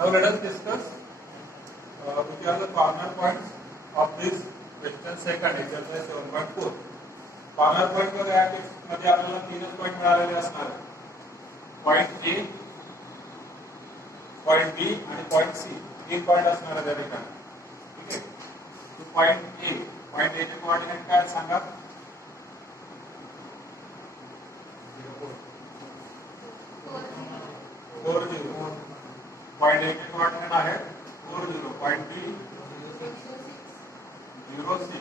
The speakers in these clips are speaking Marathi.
Now let us discuss which are the corner points of this question second exercise 7.4. Corner point मध्ये आपल्याला तीनच पॉइंट मिळालेले असणार आहेत. पॉइंट ए, पॉइंट बी आणि पॉइंट सी. तीन पॉइंट असणार आहेत त्या ठिकाणी. ठीक आहे. तो पॉइंट ए, पॉइंट ए चे कोऑर्डिनेट काय सांगा? 40. पॉइंट ए चे कोऑर्डिनेट आहे 40. पॉइंट बी 06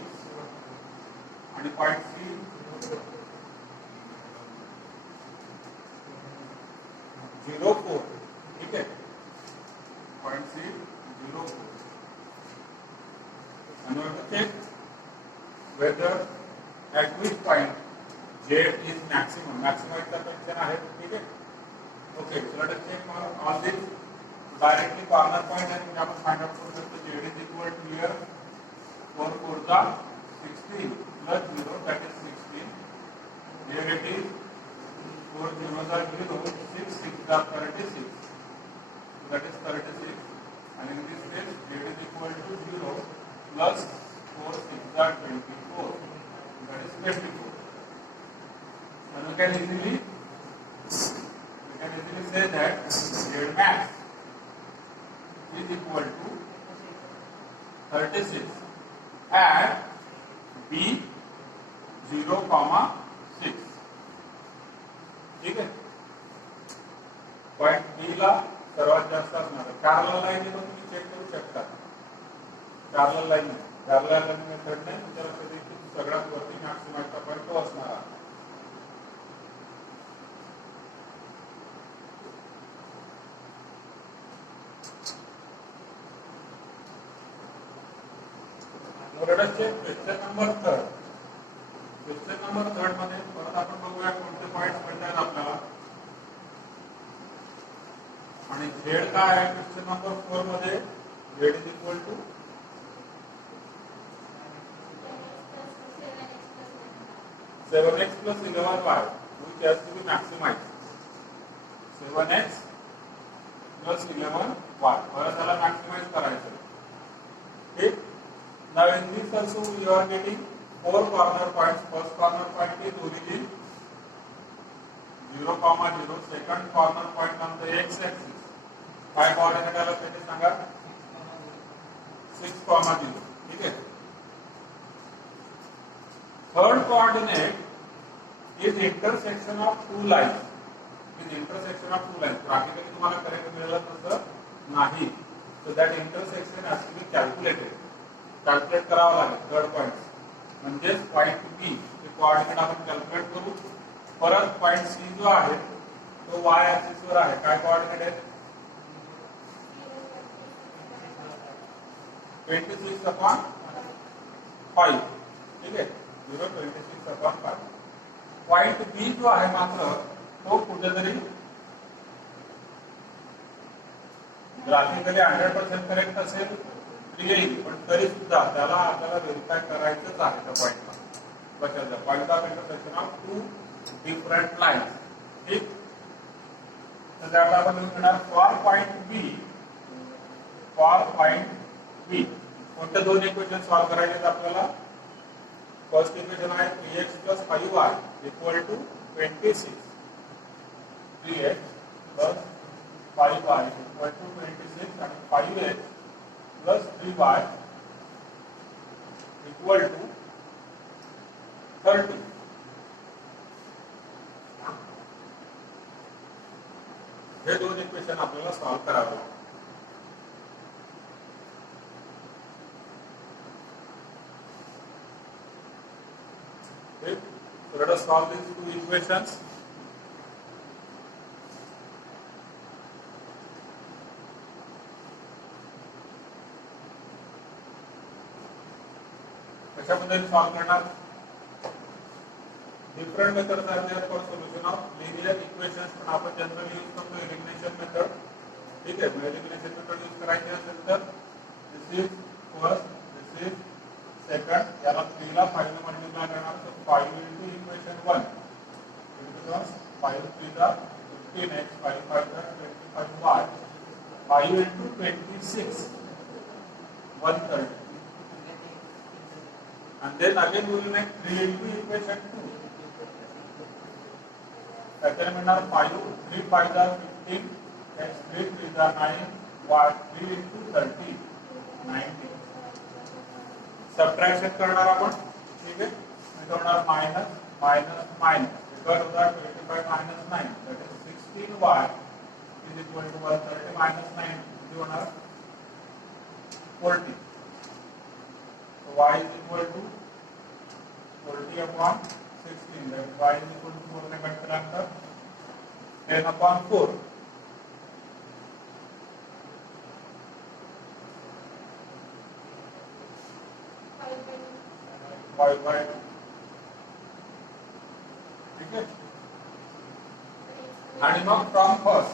आणि पॉइंट सी 04. ठीक है. Point C 04. and we have to check whether at which point z is maximum. Maximum का क्वेश्चन आहे. ठीक है. Okay, so let us check all this. Directly corner point and we have to find out whether z is equal to here 4 4 जा 16 plus 0, that is 16. Here it is 4 0 जा 0, 6 6 जा 36, so that is 36. And in this case z is equal to 0 plus 4 6 जा 24, that is 24. And we can easily say that z max is equal to 36 at b 0,6. ठीक है. पॉइंट बी ला सर्वात जास्त असणार. पॅरलल लाईन आहे, तुम्ही चेक करू शकता. पॅरलल लाईन आहे, पॅरलल लाईन मेथड ने त्याला कधी सगळ्यात वरती मॅक्सिममचा पॉइंट तो असणार आहे. Let us check question number 3. Question number 3 मध्ये परत आपण बघूया कोणते पॉइंट्स मिळतात आपल्याला. आणि z काय आहे क्वेश्चन नंबर 4 मध्ये? z is equal to 7x plus 11y, which has to be maximized. 7x plus 11y परत त्याला मॅक्सिमाइज करायचं. ठीक. Now in this also you are getting 4 corner points. First corner point is origin 0,0. Second corner point on the x-axis. काय कोऑर्डिनेट आला ते सांगा? 6,0. ठीक है. Third coordinate is intersection of two lines. Is intersection of two lines. Practically तुम्हाला करेक्ट मिळालं तसं नाही. So that intersection has to be calculated. Calculate करावं लागेल. थर्ड पॉइंट म्हणजे पॉइंट बी चे कोऑर्डिनेट आपण कॅल्क्युलेट करू. परत पॉइंट सी जो आहे तो वाय ऍक्सिस वर आहे. काय कोऑर्डिनेट आहे? 26/5. ठीक आहे. 0.26/5. पॉइंट बी जो आहे मात्र तो कुठेतरी ग्राफिकली 100% करेक्ट असेल येईल, पण तरी सुद्धा त्याला आपल्याला व्हेरीफाय करायचंच आहे त्या पॉइंटला. लक्षात घ्या. Point of intersection of two different lines. ठीक. तर त्याला आपण लिहणार for point B. For point B कोणते दोन इक्वेशन सॉल्व्ह करायचे आपल्याला? फर्स्ट इक्वेशन आहे 3x plus 5y equal to 26. 3x plus 5y equal to 26 and 5x plus 3y equal to 30. हे दोन इक्वेशन आपल्याला सॉल्व्ह करावे लागतील. So let us solve these two equations. कशा पद्धतीने सॉल्व करणार? Different methods are there for solution of linear equations, पण आपण जनरली यूज करतो एलिमिनेशन मेथड. ठीक आहे. एलिमिनेशन मेथड यूज करायची असेल तर this is first, this is second. याला 3 ला 5 ने मल्टिप्लाय करणार तर 5 into equation 1 it becomes 5 3 15x 5 5 25y 5 into 26, 130. And then again we will make 3 into equation 2. Second मिळणार 5, 3 5 are 15, x 3 3 are 9, y 3 into 30, 90. Subtraction करणार आपण, ठीक आहे. इथे होणार मायनस मायनस मायनस, इकडे होणार 25 minus 9, that is 16y is equal to 130 minus 9, किती होणार 40. So y is equal to 40 upon 16, that is y is equal to 4 ने कट करांतर 10 upon 4. y by 2. ठीक है. आणि मग from first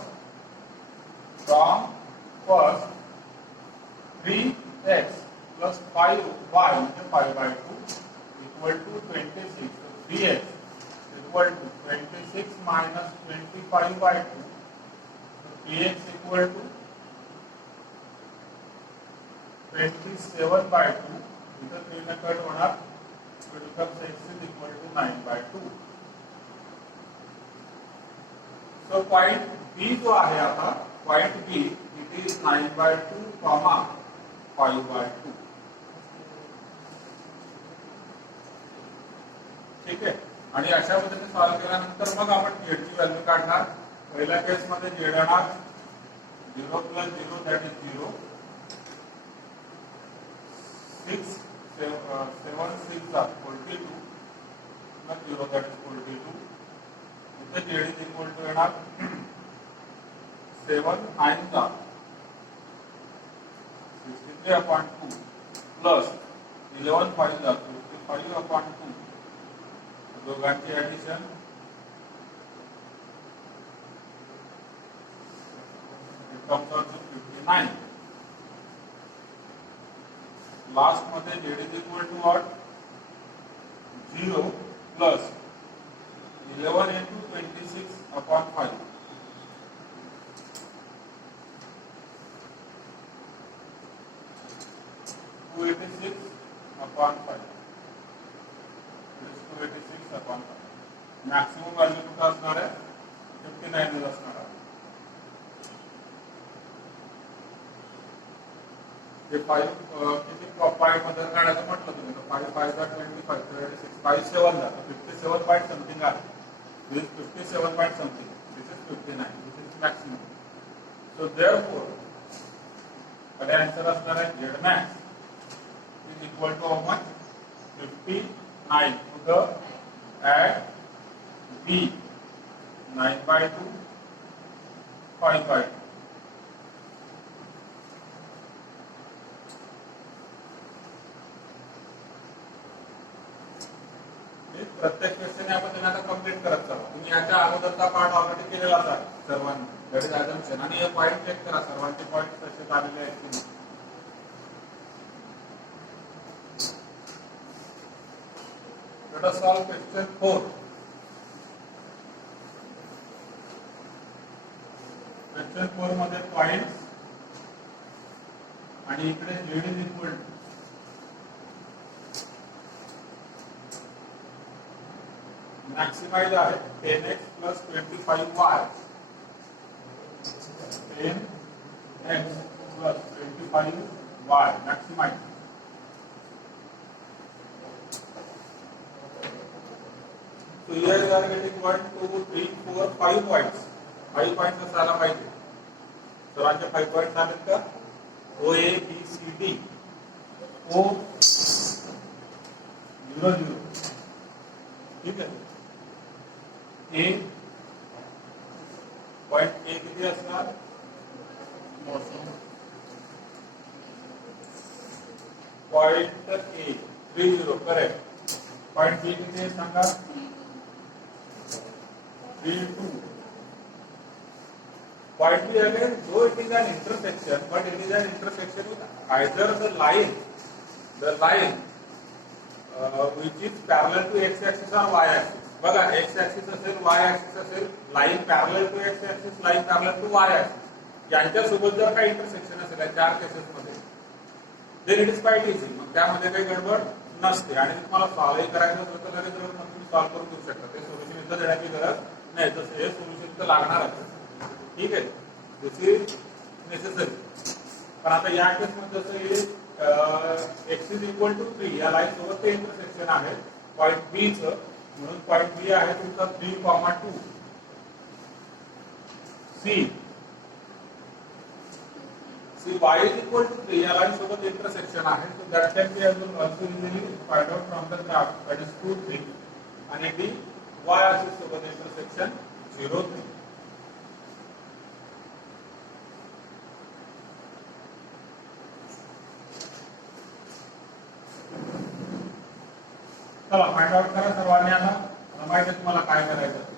3x plus 5y into 5 by 2 equal to 26. So 3x equal to 26 minus 25 by 2. So 3x equal to 27 by 2. इधर 3 ने कट होणार, so it becomes x is equal to 9 by 2. So point B जो आहे आता, point B it is 9 by 2, 5 by 2. ठीक आहे. आणि अशा पद्धतीने सॉल्व्ह केल्यानंतर मग आपण z ची व्हॅल्यू काढणार. पहिल्या केस मध्ये z येणार 0 plus 0 that is 0, 6 7 6 are 42 plus 0 that is 42. इथे z is equal to येणार 7 9 are 63 upon 2 plus 11 5 are 55 upon 2. दोघांची addition it comes out to 59. Last मध्ये z is equal to what? 0 plus 11 into 26 upon 5. 286 upon 5. It is 286 upon 5. Maximum value कुठे असणार आहे? 59 वर असणार आहे. जे 5 किती पॉइंट मध्ये काढायचं म्हटलं तुम्ही तर 5 5 ला 25 36 5 7 ला 57 पॉइंट समथिंग आहे. This is 57 point something. This is 59. This is maximum. So therefore, the answer is that Z max is equal to how much? 59 to the at B 9 by 2, 5 by 2. प्रत्येक क्वेश्चन या पद्धतीने आता कंप्लीट करत चला. तुम्ही याच्या अगोदरचा पार्ट ऑलरेडी केलेलाच आहे सर्वांनी, दॅट इज अजम्पशन. आणि हे पॉइंट चेक करा, सर्वांचे पॉइंट तसेच आलेले आहेत की नाही. Let us solve question 4. Question 4 मध्ये पॉइंट्स आणि इकडे z is equal to maximize आहे 10x plus 25y. 10x plus 25y maximize. So here we are getting 1 2 3 4 5 points. 5 points असायला पाहिजे. सर्वांचे 5 points आलेत का? O A B C D O 0 0. ठीक है. ए पॉइंट ए किती असणार? Point A 30 correct. Point B किती आहे सांगा? 32. Point B again though it is an intersection, but it is an intersection with either the line which is parallel to x axis or y axis. बघा x axis असेल y axis असेल, line parallel to x axis, line parallel to y axis. यांच्यासोबत जर काही इंटरसेक्शन असेल या 4 केसेसमध्ये, then it is quite easy. मग त्यामध्ये काही गडबड नसते आणि तुम्हाला सॉल्व्ह करायचं असेल तर लगेच तुम्ही सॉल्व्ह करून देऊ शकता. ते सोल्युशन इथं देण्याची गरज नाही, तसं हे सोल्युशन तर लागणारच. ठीक आहे, दिस इज नेसेसरी. पण आता या केसमध्ये जसं एक्स इज इक्वल टू 3 या लाईन सोबत ते इंटरसेक्शन आहे पॉईंट बी चं, म्हणून पॉईंट बी आहे तुमचा 3,2. C y is equal to 3 या लाइन सोबत इंटरसेक्शन आहे. So that can be also easily find out from the graph, that is 2, 3 आणि डी y axis सोबत इंटरसेक्शन 0, 3. चला फाइंड आउट करा सर्वांनी. आता माहिती आहे तुम्हाला काय करायचं.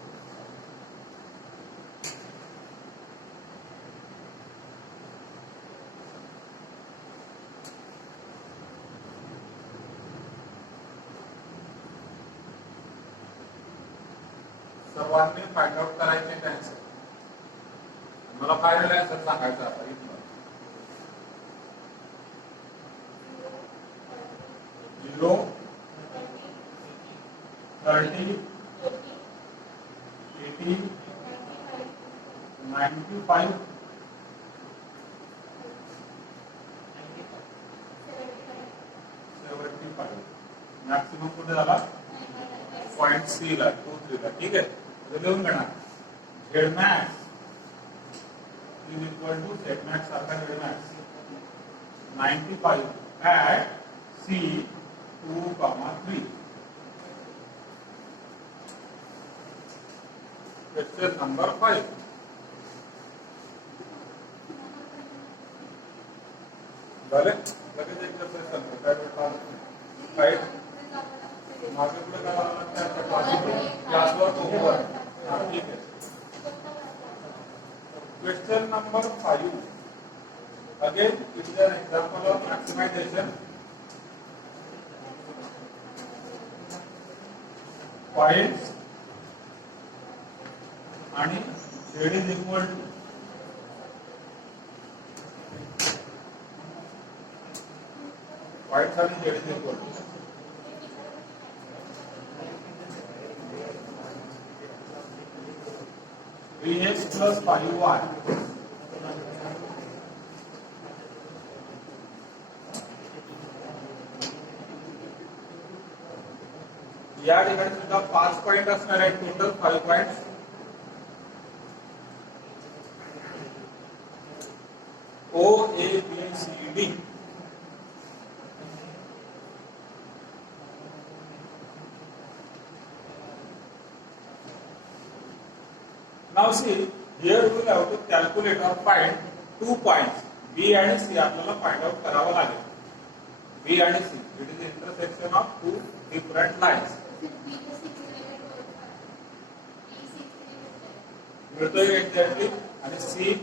सर्वांनी फाइंड आउट करायचे आन्सर. मला फायनल आन्सर सांगायचा आता. 0, 30, 80, 95, 75. मॅक्सिमम कुठे झाला? पॉइंट सी ला, 2, 3 ला. ठीक आहे, लिहून घेणार. Z max is equal to z max सारखा z max 95 at c 2,3. Question number 5. झाले लगेच एक्सरसाइज सांगतो. काय भेटला? फाईट मागे पुढे काय क्लासवर ओव्हर. ठीक आहे. Question number 5. Again it is an example of maximization. Points आणि z is equal to points आणि z is equal to 3x plus 5y. या ठिकाणी सुद्धा 5 पॉइंट असणार आहेत. Total 5 points. O A B C D. Now see, here we will have to calculate or find 2 points B and C. आपल्याला find out करावं लागेल. B and C. It is the intersection of 2 different lines. मिळतोय एक्झॅक्टली. आणि C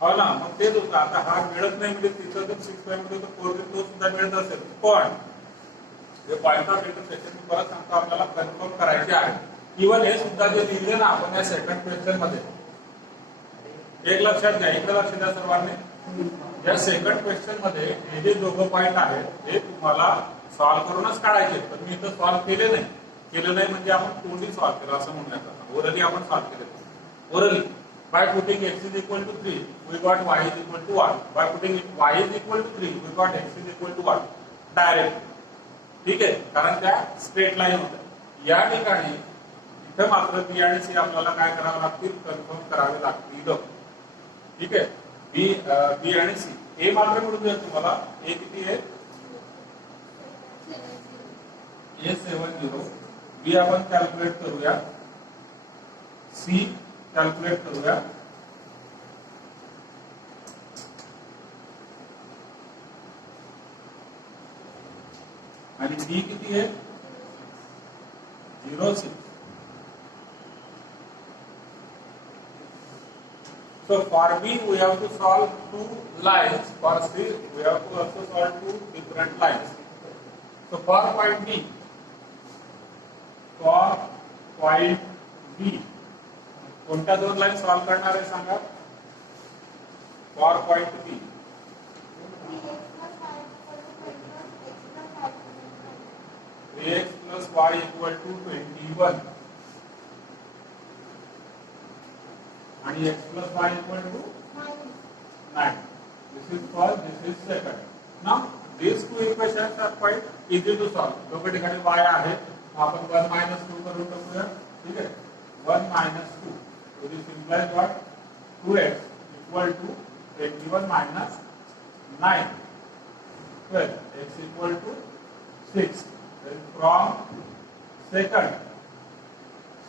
हो ना, मग तेच होतं. आता हा मिळत नाही म्हणजे तिथं जर 6 मध्ये तो 4 तो सुद्धा मिळत असेल. पण हे पॉइंट ऑफ इंटरसेक्शन मी परत सांगतो आपल्याला कन्फर्म करायचे आहे. इव्हन हे सुद्धा जे लिहिले ना आपण या सेकंड क्वेश्चन मध्ये, एक लक्षात घ्या, इकडे लक्ष द्या सर्वांनी. या सेकंड क्वेश्चन मध्ये हे जे दोघं पॉइंट आहेत हे तुम्हाला सॉल्व्ह करूनच काढायचे. पण मी इथं सॉल्व्ह केले नाही म्हणजे आपण तोंडी सॉल्व्ह केलं असं म्हणण्यात. ओरली आपण सॉल्व्ह केले. Orally by putting x is equal to 3 we got y is equal to 1. by putting y is equal to 3 we got x is equal to 1 direct. ठीक आहे, कारण त्या स्ट्रेट लाईन होत्या. या ठिकाणी इथं मात्र बी आणि सी आपल्याला काय करावं लागतील? कन्फर्म करावे लागतील. ठीक आहे, बी आणि सी. ए मात्र मिळून जाईल तुम्हाला. ए किती आहे? A70. बी आपण कॅल्क्युलेट करूया. सी कॅल्क्युलेट करूया. आणि डी किती आहे? 0.6. So for B we have to solve 2 lines. For C we have to also solve 2 different lines. So for point B, कोणत्या दोन लाईन सॉल्व्ह करणार आहे सांगा? For point B. x plus y equal to 21 आणि x plus y equal to 9. This is first, this is second. Now these two equations are quite easy to solve. दोघे ठिकाणी y आहे, आपण 1 minus 2 करून टाकूया. ठीक आहे, 1 minus 2. So this implies what? 2x equal to 21 minus 9. 12. X equal to 6. Then from second,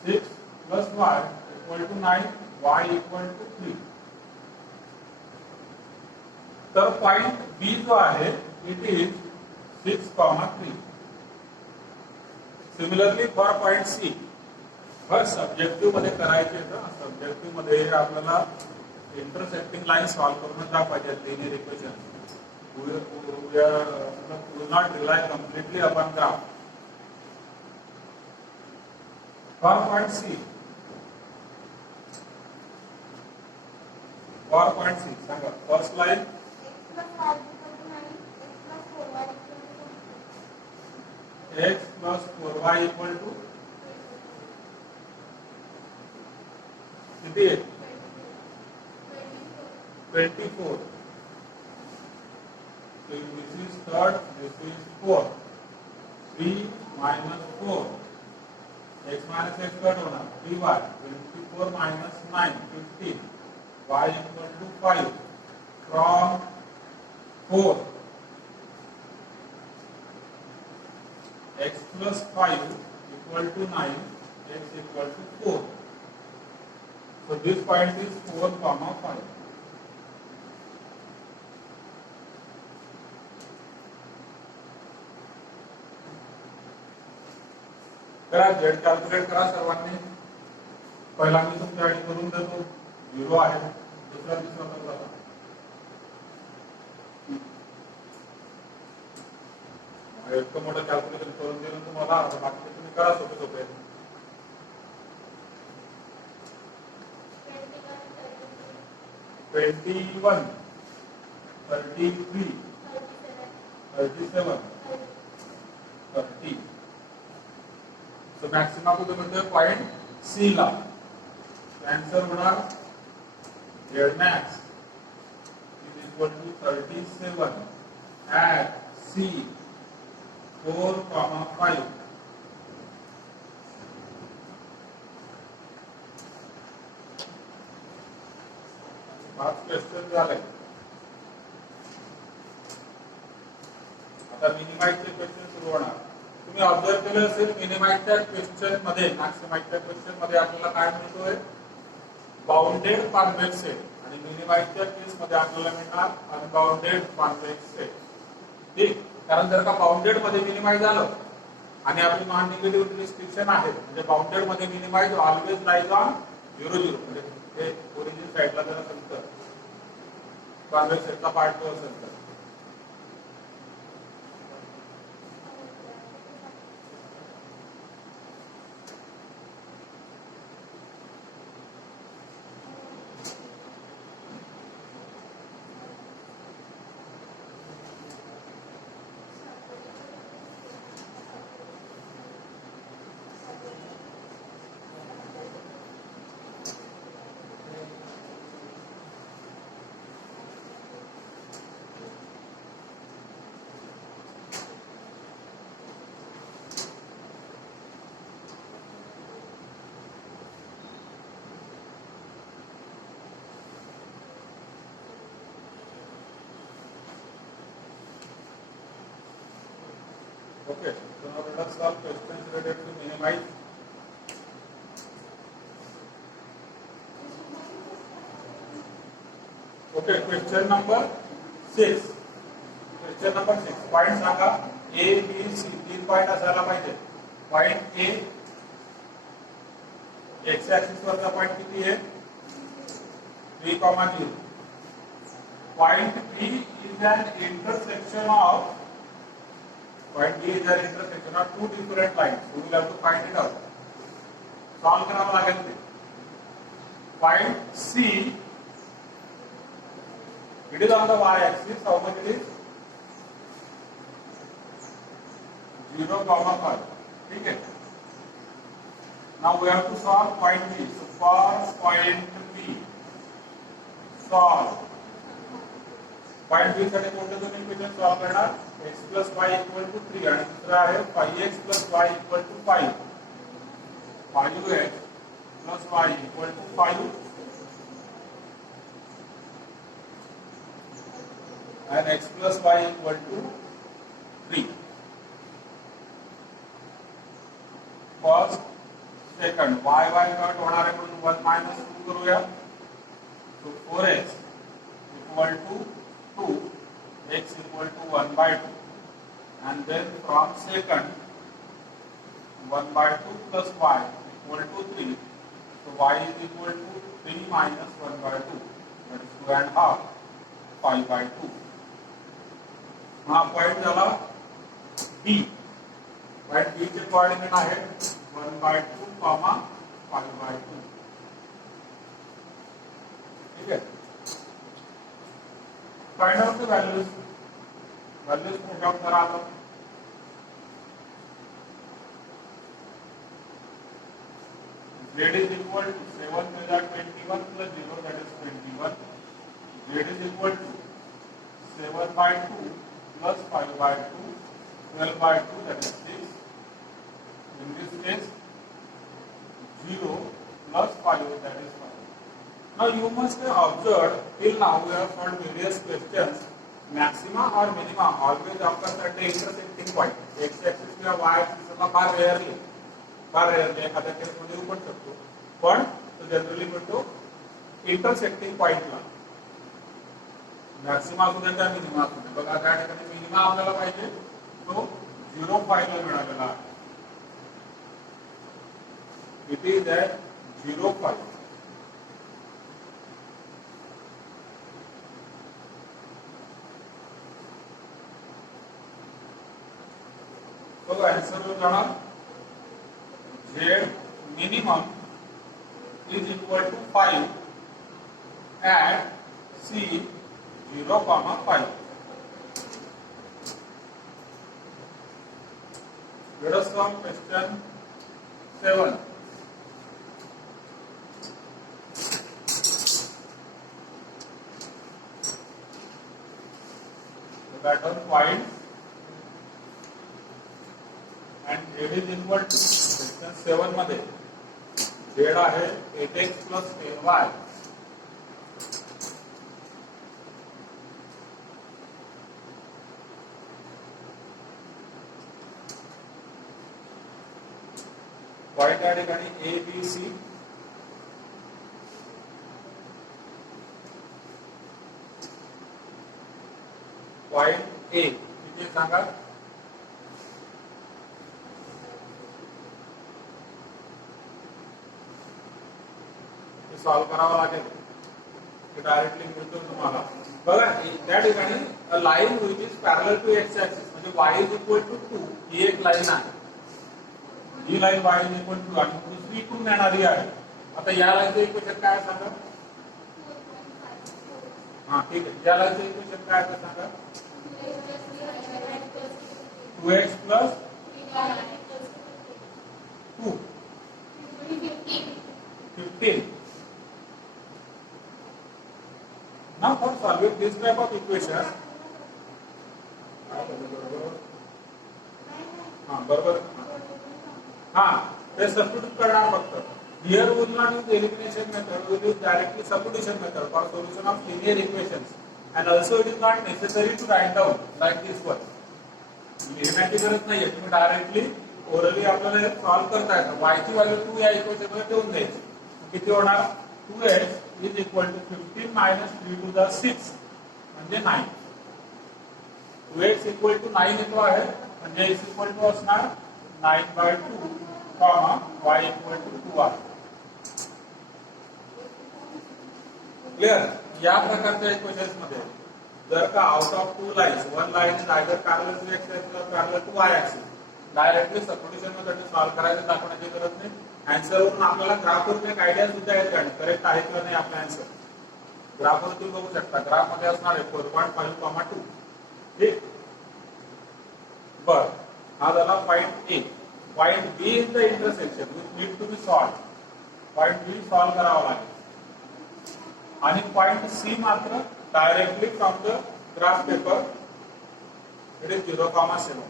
6 plus y equal to 9, y equal to 3. तर पॉइंट बी जो आहे it is 6,3. Similarly for point C. बस सब्जेक्टिव्ह मध्ये करायचे ना, सब्जेक्टिव्ह मध्ये आपल्याला इंटरसेक्टिंग लाईन सॉल्व्ह करून दाखवायचे linear equation. We will not rely completely upon graph. For point C. For point C, सांगा. First line. X plus 4y equal to किती आहे? 24. So this is third, this is fourth. 3 minus 4. X minus x cut होना. 3y. 24 minus 9. 15. Y equal to 5. From 4. X plus 5 equal to 9. X equal to 4. So this point is 4, 5. करा, जेड कॅल्क्युलेट करा सर्वांनी. पहिला मी तुमच्यासाठी करून देतो, 0 आहे. दुसरा तिसरा करा. इतकं मोठं कॅल्क्युलेशन करून देणं तुम्हाला, बाकी तुम्ही करा सोपे सोपे. 21, 33, 37, 30. तो मॅक्सिमा कुठे मिळतोय? पॉइंट सी ला. आन्सर होणार z max is equal to 37 at C 4,5. पाच क्वेश्चन झाले. आता मिनिमाइजचे क्वेश्चन सुरू होणार. तुम्ही ऑब्झर्व केलं असेल, मिनिमाइजच्या क्वेश्चन मध्ये, मॅक्सिमाइजच्या क्वेश्चन मध्ये आपल्याला काय मिळतोय? Bounded convex set. आणि मिनिमाइजच्या केस मध्ये आपल्याला मिळणार अनबाउंडेड कॉन्व्हेक्स सेट. ठीक, कारण जर का बाउंडेड मध्ये मिनिमाइज झालं आणि आपली नॉन निगेटिव्ह रिस्ट्रिक्शन आहे, म्हणजे बाउंडेड मध्ये मिनिमाइज ऑलवेज लाईज ऑन 0, 0. म्हणजे हे ओरिजिन साइडला जर असेल तर कॉन्व्हेक्स सेटचा पार्ट जो असेल तर. Okay, so now let us solve questions related to minimize. Okay, question number 6. Question number 6. Point सांगा. A, B, C. 3 पॉइंट असायला पाहिजे. पॉइंट A, एक्स ऍक्सिस वरचा पॉइंट किती आहे? 3,0. Point B is an intersection of Point B is an intersection of two different lines. So we will have to find it out. Solve करावं लागेल ते. Find C. It is on the y-axis. How much it is? 0, 5. ठीक है. Now we have to solve point B. So for point B, solve. Point B साठी कोणते दोन इक्वेशन सॉल्व करणार? x plus y equal to 3 आणि दुसरा आहे 5x plus y equal to 5. 5x plus y equal to 5 and x plus y equal to 3. First, second, y cut होणार आहे म्हणून 1 minus 2 करूया. So 4x equal to 2, x equal to 1 by 2, and then from second 1 by 2 plus y equal to 3. So y is equal to 3 minus 1 by 2, that is 2 and half, 5 by 2. हा पॉइंट झाला B. पॉइंट B चे कोऑर्डिनेट आहेत 1 by 2, 5 by 2. ठीक है. Find out the values. Values put out करा low. Z is equal to 7 to the 21 plus 0, that is 21. Z is equal to 7 by 2 plus 5 by 2, 12 by 2, that is 6. In this case, 0 plus 5, that is 5. Now you must have observed till now we have solved various questions. Maxima or minima always occurs at the intersecting point. X axis किंवा y axis ला फार rarely एखाद्या केस मध्ये येऊ पण शकतो. पण तो जनरली मिळतो इंटरसेक्टिंग पॉइंटला. मॅक्सिमा असू दे का मिनिमा असू दे. बघा त्या ठिकाणी मिनिमा आपल्याला पाहिजे तो 0.5 ला मिळालेला आहे. It is at 0.5. तो आंसर हो जाना Z minimum is equal to 5 at C 0,5. Let us solve question 7. The pattern points and Z is equal to question 7 मध्ये Z आहे 8x plus 10y. y त्या ठिकाणी A, B, C. Point A किती सांगा? सॉल्व करावा लागेल की डायरेक्टली मिळतो तुम्हाला. बघा त्या ठिकाणी a line which is parallel to x axis म्हणजे y इज इक्वल टू 2 ही एक लाईन आहे. ही line y is equal to आणि दुसरी इकडून येणारी आहे. आता या लाईनचं इक्वेशन काय सांगा? हा ठीक आहे. या लाईनचं इक्वेशन काय आहे सांगा? 2x plus 2 15. Now for solving this type of equation, बरोबर ते सबस्टिट्यूट करणार फक्त. Here we will not use elimination method, we will use directly substitution method for solution of linear equations. And also it is not necessary to write down like this one. लिहिण्याची गरज नाहीये. तुम्ही डायरेक्टली ओरली आपल्याला हे सॉल्व करता येतं. y ची व्हॅल्यू 2 या इक्वेशन मध्ये ठेवून द्यायची. किती होणार? 2x is equal to 15 minus 3 to the 6 म्हणजे 9. 2x equal to 9 येतो आहे म्हणजे x equal to असणार 9 by 2, y equal to 2 आहे. क्लियर? या प्रकारच्या इक्वेशन्स मध्ये जर का out of two lines one line is either parallel to x axis or parallel to y axis, directly substitution method solve करायचं दाखवण्याची गरज नाही. आन्सर वरून आपल्याला ग्राफवरून एक आयडिया सुद्धा येते आणि करेक्ट आहे किंवा नाही आपला आन्सर. ग्राफवर तुम्ही बघू शकता, ग्राफ मध्ये असणार आहे 4.5, ठीक. बर, हा झाला point A. Point B is the intersection which need to be solve. Point B solve करावा लागेल. आणि पॉइंट सी मात्र directly from the graph paper it is 0,7.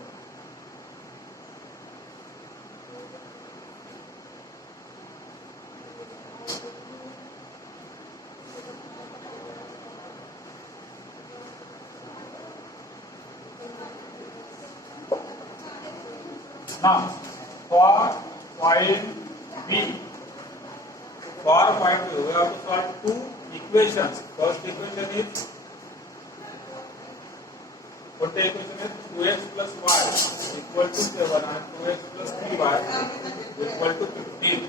Now, for point B, for point B, we have to solve two equations. First equation is, what the equation is 2x plus y equal to 7 and 2x plus 3y equal to 15.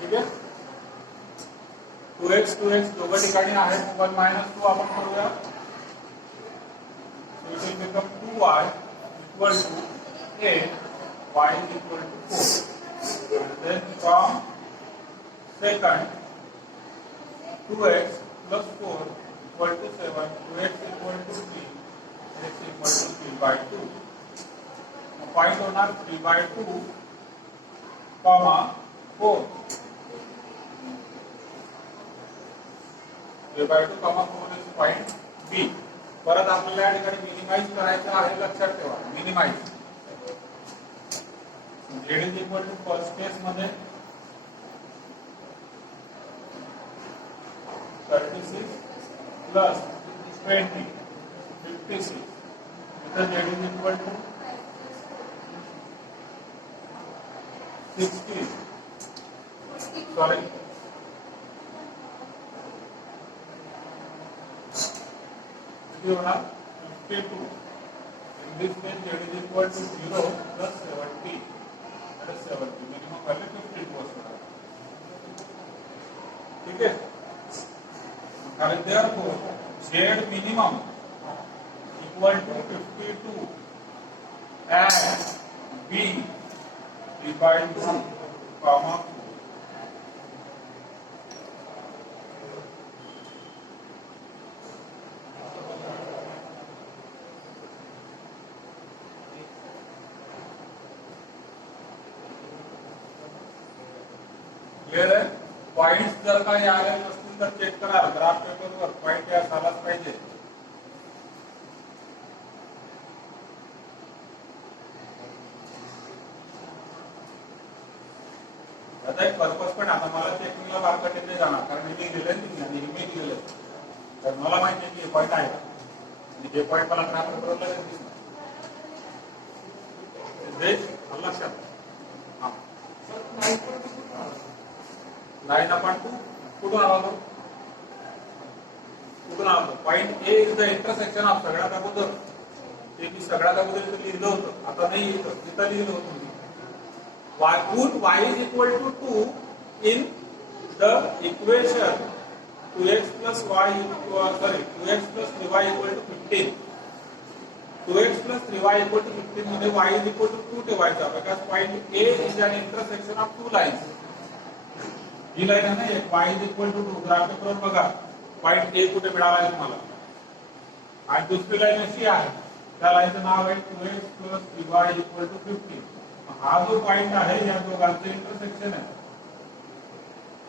ठीक है. 2x दोघं ठिकाणी आहेत, 1 - 2 आपण करूया. So it will become 2y equal to 8, y is equal to 4. And then from second, 2x plus 4 equal to 7, 2x equal to 3, x equal to 3/2. Now find होणार 3/2, 4. 3/2, 4 is point B. परत आपल्याला या ठिकाणी मिनिमाइज करायचं आहे, लक्षात ठेवा. Minimize z is equal to first case मध्ये 36 प्लस 20 56. इथं z is equal to 60, sorry होणार 52. In this case z is equal to 0 plus 70, that is 70. Minimum value 52 असणार. ठीक है. आणि therefore z minimum equal to 52 and b 3/2, 4. Clear आहे. पॉइंट्स जर काही आले नसतील तर चेक करा ग्राफ पेपरवर. पॉइंट या झालाच पाहिजे. त्याचा एक पर्पज पण, आता मला चेकिंगला मार्केट नाही जाणार कारण मी दिले आणि मी दिले, तर मला माहिती आहे की हे पॉइंट आहे का. जे पॉइंट मला ग्राफ पेपरला लक्षात. 9/2 कुठून आलो? Point A is the intersection of. सगळ्यात अगोदर ते मी सगळ्यात अगोदर इथं लिहिलं होतं, आता नाही तिथं लिहिलं होतं. put y is equal to 2 in the equation 2x plus 3y equal to 15. 2x plus 3y equal to 15 मध्ये y is equal to 2 ठेवायचा, because point A is an intersection of two lines. He line आहे ना एक, y is equal to 2. Graph पेपरवर बघा पॉइंट ए कुठे मिळाला आहे तुम्हाला. आणि दुसरी लाईन अशी आहे, त्या लाईनचं नाव आहे 2x plus 3y equal to 15. हा जो पॉइंट आहे या दोघांचे इंटरसेक्शन आहे,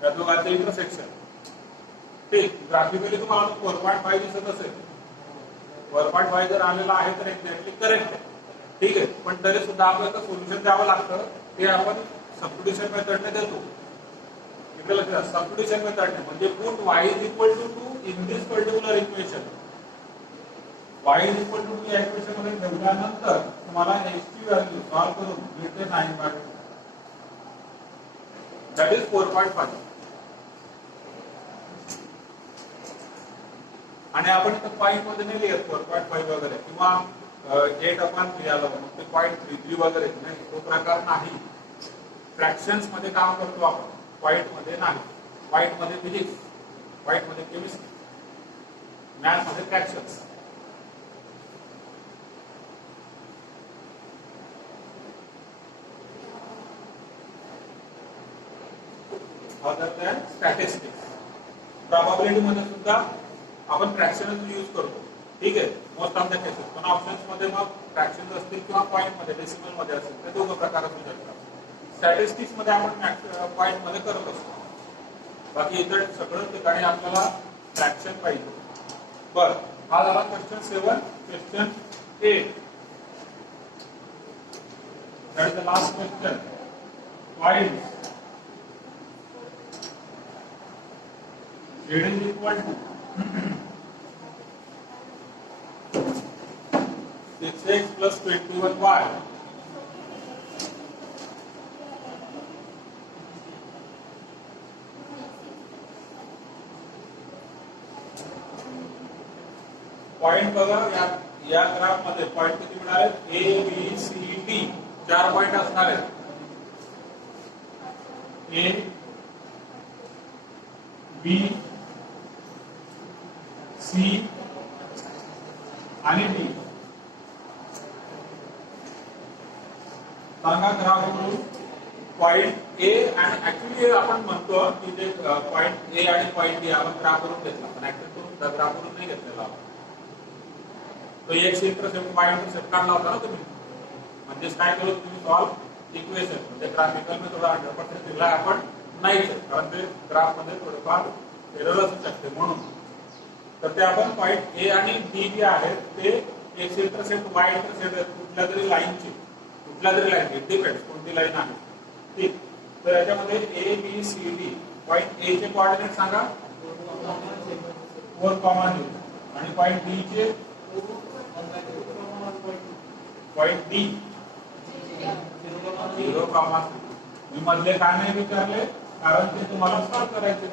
या दोघांचे इंटरसेक्शन. ठीक. ग्राफिकली तुम्हाला 4.5 दिसत असेल. 4.5 जर आलेला आहे तर एक्झॅक्टली करेक्ट आहे. ठीक आहे. पण तरी सुद्धा आपल्याला सोल्युशन द्यावं लागतं, ते आपण सबस्टिट्यूशन मेथडने देतो. इकडे लक्षात, सबस्टिट्यूशन मेथडने म्हणजे put y is equal to 2 in this particular equation. y is equal to 2 या इक्वेशन मध्ये ठेवल्यानंतर तुम्हाला x ची व्हॅल्यू सॉल्व करून मिळते 9/2. That is 4.5. आणि आपण इथं पॉइंट मध्ये नाही लिहित 4.5 वगैरे किंवा 8/3 आलं मग ते 0.33 वगैरे नाही, तो प्रकार नाही. फ्रॅक्शन्स मध्ये काम करतो आपण, पॉइंट मध्ये नाही. पॉइंट मध्ये फिजिक्स, पॉइंट मध्ये केमिस्ट्री. मॅथ मध्ये fractions. Other than statistics. Probability मध्ये सुद्धा आपण फ्रॅक्शनच यूज करतो. ठीक आहे, मोस्ट ऑफ द केसेस. पण ऑप्शन्स मध्ये मग फ्रॅक्शन्स असतील किंवा पॉईंट मध्ये डेसिमल मध्ये असतील ते दोघं प्रकार असू शकतात. स्टॅटिस्टिक्स मध्ये आपण पॉईंट मध्ये करत असतो. बाकी इतर सगळं ठिकाणी आपल्याला फ्रॅक्शन पाहिजे. बर, हा झाला question 7. Question 8. That is the last question. Find z is equal to 6x plus 21y. Point बघा, या ग्राफ मध्ये पॉइंट किती मिळाले? A B C D 4 point असणार आहेत. ए बी सी आणि डी. सांगा ग्राफ वरून पॉइंट ए आणि ऍक्च्युली आपण म्हणतो की जे पॉइंट ए आणि पॉइंट डी आपण ग्राफ वरून घेतला, पण ऍक्च्युली ग्राफ वरून नाही घेतलेला आपण. तो एक इंटरसेप्ट वाय इंटरसेप्ट काढला होता ना तुम्ही. म्हणजे काय केलं तुम्ही सॉल्व इक्वेशन म्हणजे ग्राफिकल में थोडा 100% दिला आपण नाही, कारण ते ग्राफ मध्ये थोडंफार एरर असू शकते म्हणून. तर ते आपण पॉइंट ए आणि डी जे आहेत ते एक्स इंटरसेप्ट वाय इंटरसेप्ट कुठल्या तरी लाईनची, कुठल्या तरी लाईन डिपेंड्स कोणती लाईन आहे. ठीक, तर याच्यामध्ये A B C D. Point A चे कोऑर्डिनेट सांगा 4,0 आणि पॉइंट डी चे पॉइंट डी 0,3. मी मधले काय नाही विचारले कारण ते तुम्हाला सॉल्व करायचे.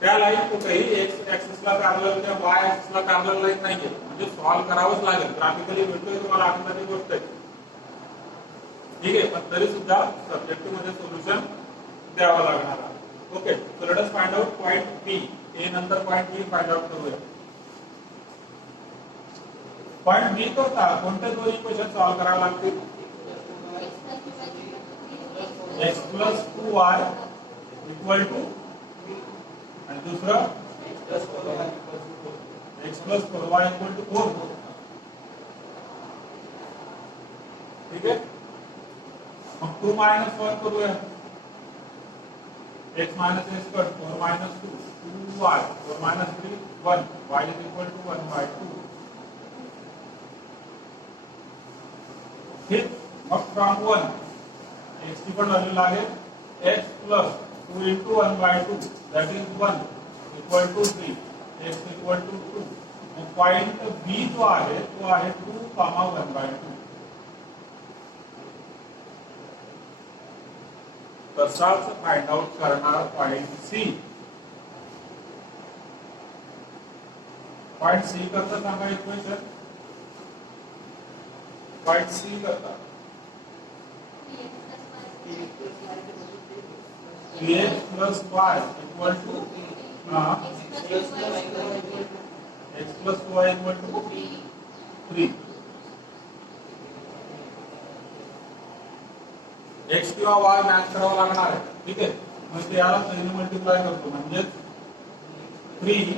त्या लाईन कुठेही एक्स ऍक्सिसला पॅरलल किंवा वाय ऍक्सिसला पॅरलल लाईन नाहीये, म्हणजे सॉल्व करावंच लागेल. ग्राफिकली भेटतोय तुम्हाला आनंदाची गोष्ट आहे. ठीक आहे, पण तरी सुद्धा सब्जेक्टिव्ह मध्ये सोल्युशन द्यावं लागणार आहे. Okay, so let us find out point B. A नंतर पॉइंट बी फाइंड आउट करूया. पॉइंट बी करता कोणते दोन इक्वेशन सॉल्व करावे लागतील? x plus 2y equal to आणि दुसरं x plus 4y equal to 4. ठीक आहे, मग 2 मायनस 1 करूया. x minus x cut 4 minus 2 2y 4 minus 3 1 y is equal to 1 by 2. ठीक, मग फ्रॉम 1 x की पण व्हॅल्यू लागेल x plus 2 into 1 by 2 that is 1 equal to 3 x equal to 2. मग पॉइंट बी जो आहे तो आहे 2, 1 by 2. तसाच फाइंड आउट करणार पॉइंट सी. पॉइंट सी करता सांगा इक्वेशन. पॉइंट सी करता 3x plus y equal to x plus y equal to 3. x किंवा y मॅच करावा लागणार आहे. ठीक आहे, मग ते याला 3 मल्टिप्लाय करतो म्हणजे 3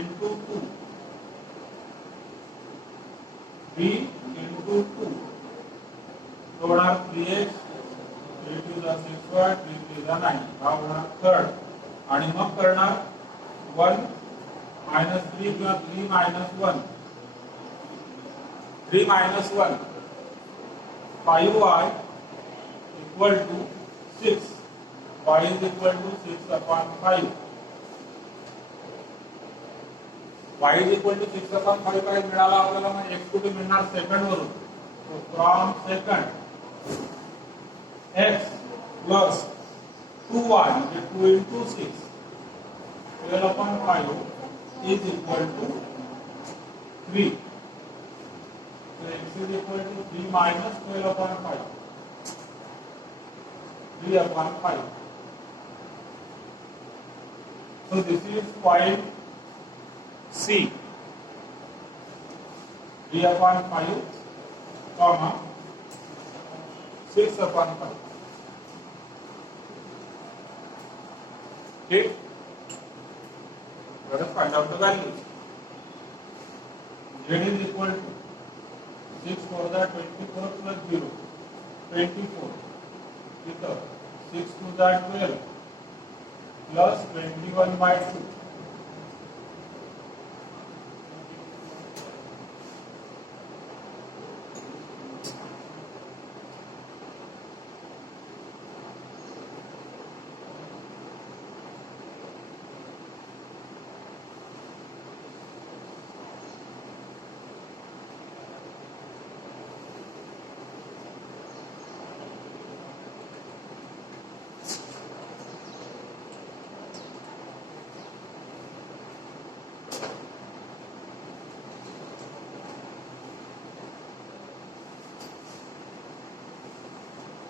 into 2 3 into 2 होणार 3x 3 to the 6y 3 to the 9 हा होणार थर्ड. आणि मग करणार 1 minus 3 किंवा 3 minus 1 3 minus 1 5y equal to 6. y is equal to 6 upon 5. y is equal to 6 upon 5 काय मिळाला आपल्याला? मग x कुठे मिळणार? सेकंड वरून. So from second x plus 2y म्हणजे 2 into 6 12 upon 5 is equal to 3. So x is equal to 3 minus 12 upon 5. 3 upon 5. So this is point C 3/5 comma 6/5. ठीक, let us find out the values. Z is equal to 6 for the 24 plus 0 24 with 6 to the 12 plus 21/2.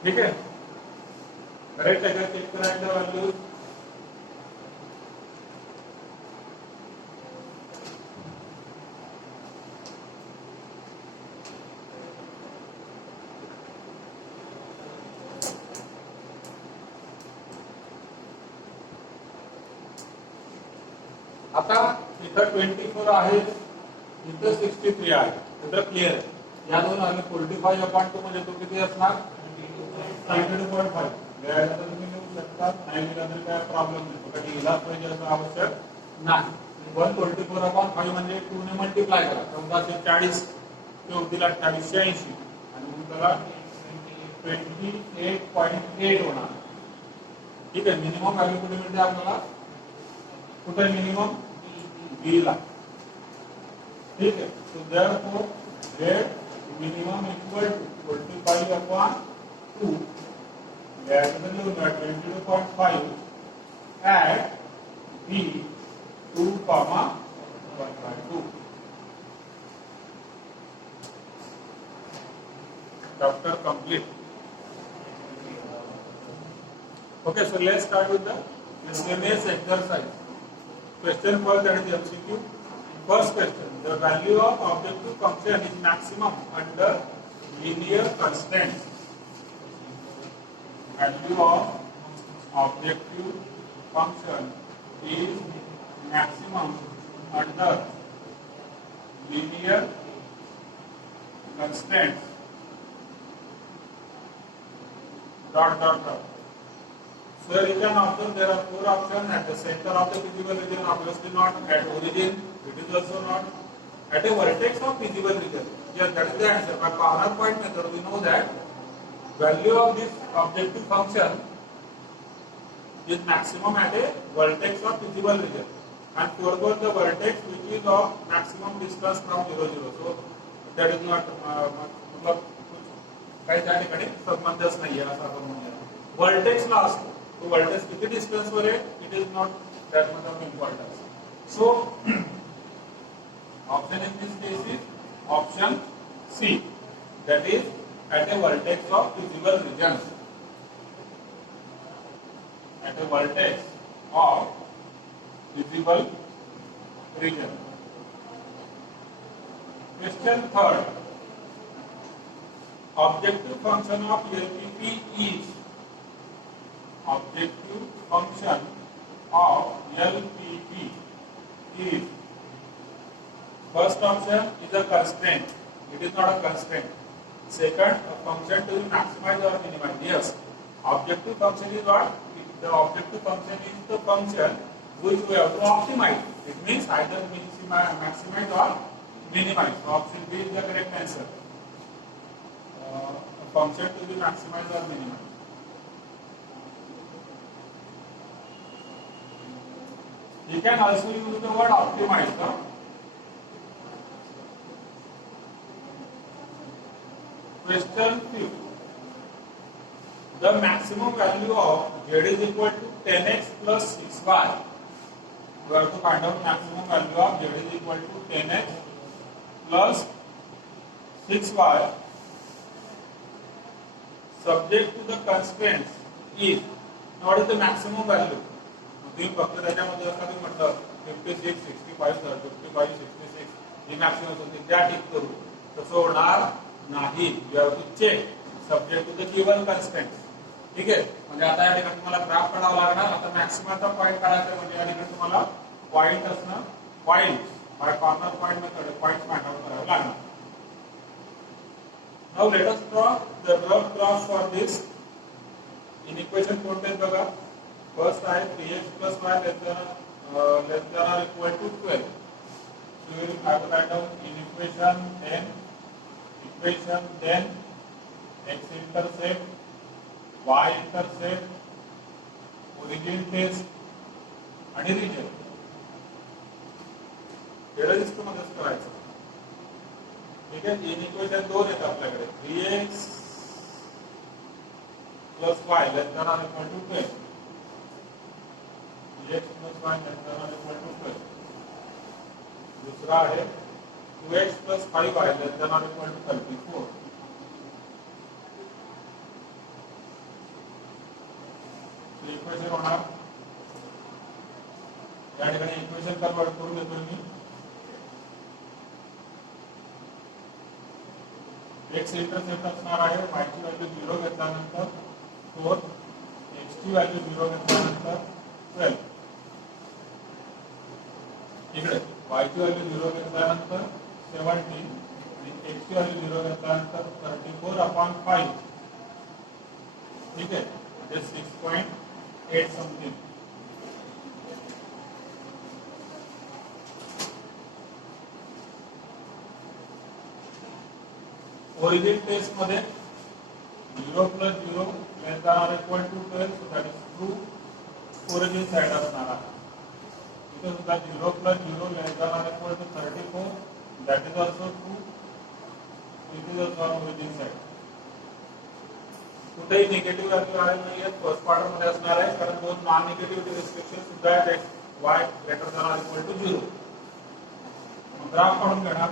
ठीक है, करेक्ट अगर चेक कराएंगे वैल्यू आता इथं 24 आहे, इथं 63 आहे, इथं क्लिअर आहे. या दोन आले 45/2 म्हणजे तो किती असणार 92.5. वेळानंतर तुम्ही लिहू शकता, नाही लिहिलं तरी काय प्रॉब्लेम नाही, फक्त लिहिलाच पाहिजे असं आवश्यक नाही. 124/5 म्हणजे 2 ने मल्टिप्लाय करा, 1440 ते होतील 2880 आणि मग त्याला 28.8 होणार. ठीक आहे, मिनिमम व्हॅल्यू कुठे मिळते आपल्याला, कुठे मिनिमम बी ला. ठीक आहे, so therefore Z minimum equal to 45/2 greater than 22.5 at B 2,1/2. Chapter complete. Okay, so let's start with the miscellaneous exercise. Question first, that is MCQ. First question: the value of objective function is maximum under linear constraints. Value of objective function is maximum under linear constraints. Dot dot dot. So you can observe there are 4 options. At the center of the visible region, obviously not. At origin, it is also not. At a vertex of visible region, yes, that is the answer. By corner point method, we know that value of this objective function is maximum at a vertex of visible region, and forego the vertex which is of maximum distance from 0, 0. So that is not मतलब काही त्या ठिकाणी संबंधच नाहीये असं आपण म्हणूया. वर्टेक्सला असतो, तो वर्टेक्स किती डिस्टन्स वर आहे, it is not that much of importance. So option in this case is option C, that is at a vertex of visible regions. At a vertex of visible region. Question third: objective function of LPP is, objective function of LPP is, first option is a constraint, it is not a constraint. Second, a function to be maximized or minimized. Yes, objective function is what? The objective function is the function which we have to optimize. It means either maximize or minimize. So option B is the correct answer. A function to be maximized or minimized. You can also use the word optimize. No? Question 5. The maximum value of Z is equal to 10x plus 6y. We have to find out maximum value of Z is equal to 10x plus 6y subject to the constraints is. What is the maximum value? तुम्ही फक्त त्याच्यामध्ये असं म्हटलं 56, 65, 55, 66 ही मॅक्सिमम होती त्या टिक करू. तसं होणार नाही. You have to check subject to the given constraints. ठीक आहे. म्हणजे आता या ठिकाणी तुम्हाला ग्राफ काढावा लागणार. आता मॅक्सिममचा पॉईंट काढायचा म्हणजे या ठिकाणी तुम्हाला पॉईंट असणं point by corner point method point find out करावे लागणार. Now let us draw the rough graph for this. Inequation कोणते बघा. फर्स्ट आहे 3x + y less than or equal to 12. So you will have to write down in equation then x intercept, y intercept, origin test आणि region. हे लिस्ट मध्येच करायचं. ठीक आहे. इन इक्वेशन 2 आहेत आपल्याकडे 3x + y less than or equal to 12. x + y less than or equal to 12. दूसरा है 2x + 5y less than or equal to 34. Equation होणार या ठिकाणी इक्वेशन कन्वर्ट करून घेतो मी. x इंटरसेप्ट असणार आहे y ची व्हॅल्यू 0 घेतल्यानंतर 4, x ची व्हॅल्यू 0 घेतल्यानंतर 12. इकडे y ची व्हॅल्यू 0 घेतल्यानंतर 17 आणि x ची व्हॅल्यू 0 घेतल्यानंतर 34/5. ठीक आहे. म्हणजे 6.8 समथिंग. ओरिजिन टेस्ट मध्ये 0 + 0 less than or equal to 12. so that is true. Origin side असणार आहे. इथे सुद्धा 0 + 0 less than or equal to 34. that is also true. it is also on origin side. कुठेही निगेटिव्ह व्हॅल्यू आले नाहीये. फर्स्ट क्वार्टर मध्ये असणार आहे कारण दोन नॉन निगेटिव्ह रिस्ट्रिक्शन सुद्धा आहेत y greater than or equal to 0. Graph काढून घेणार.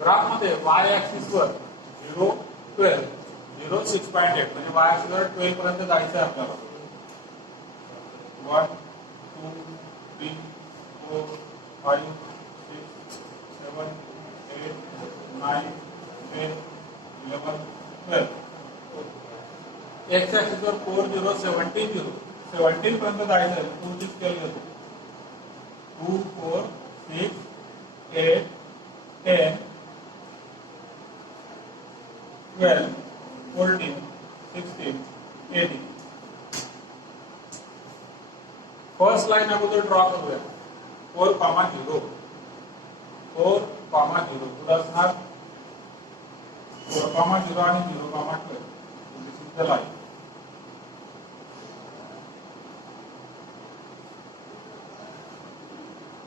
ग्राफ मध्ये y ऍक्सिस वर 0 12 0 6.8 म्हणजे y ऍक्सिस वर 12 पर्यंत जायचं आहे आपल्याला. 1 2 3 4 5 6 7 8 9 10 11 12. x ऍक्सिस वर 4 0 17 0 17 पर्यंत जायचं आहे. 2 ची स्केल घेतो. 2 4 6 8 10 12 14 16 18. फर्स्ट लाइन अगोदर ड्रॉ करूया. 4, 0 4, 0 पुढे असणार 4, 0 आणि 0, 12. दिस इज द लाइन.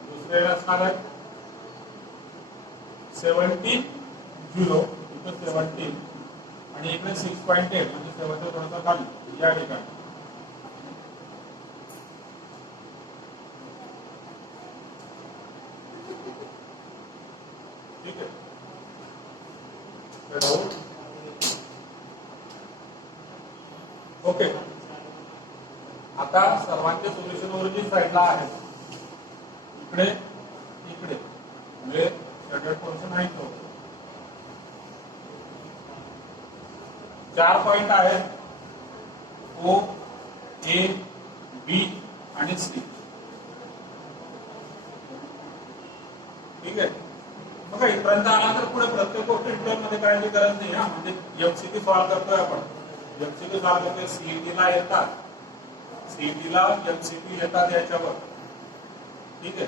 दुसरे असणार आहे 17 0 इथे 17 आणि इकडे 6.8 म्हणजे 7 चं थोडंसं खाली या ठिकाणी. ठीक आहे. ओके. आता सर्वांचे सोल्युशन ओरिजिन साइडला आहे. इकडे इकडे म्हणजे स्टँडर्ड पोर्शन आहे तो. 4 पॉइंट आहेत O, A, B आणि C. ठीक आहे. बघा इथपर्यंत आला तर पुढे प्रत्येक गोष्ट इंटरव्ह्यू मध्ये काढायची गरज नाही. म्हणजे एमसीक्यू सॉल्व्ह करतोय आपण. एमसीक्यू सॉल्व्ह करतोय. सीईटीला येतात. सीईटीला एमसीक्यू येतात याच्यावर. ठीक आहे.